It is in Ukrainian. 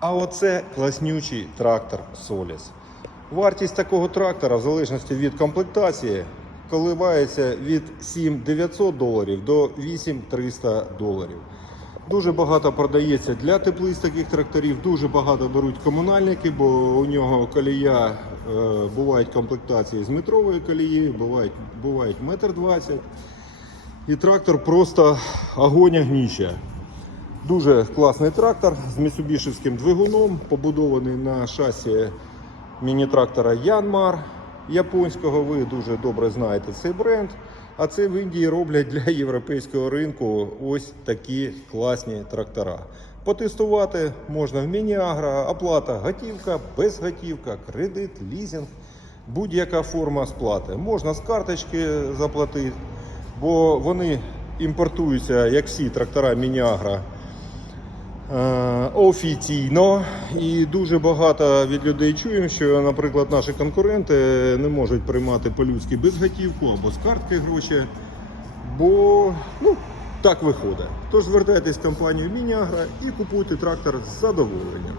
А оце класнючий трактор Соліс. Вартість такого трактора, в залежності від комплектації, коливається від 7900 доларів до 8300 доларів. Дуже багато продається для теплиць таких тракторів, дуже багато беруть комунальники, бо у нього колія е, бувають комплектації з метрової колії, бувають бувають метр двадцять. І трактор просто огонь огнища. Дуже класний трактор з місубішевським двигуном, побудований на шасі міні-трактора Янмар японського. Ви дуже добре знаєте цей бренд. А це в Індії роблять для європейського ринку ось такі класні трактора. Потестувати можна в Мініагра, оплата готівка, безготівка, кредит, лізинг, будь-яка форма сплати. Можна з карточки заплатити, бо вони імпортуються, як всі трактора Мініагра. Е, офіційно і дуже багато від людей чуємо, що, наприклад, наші конкуренти не можуть приймати по-людськи без готівку або з картки гроші, бо ну, так виходить. Тож звертайтесь в компанію Мініагра і купуйте трактор з задоволенням.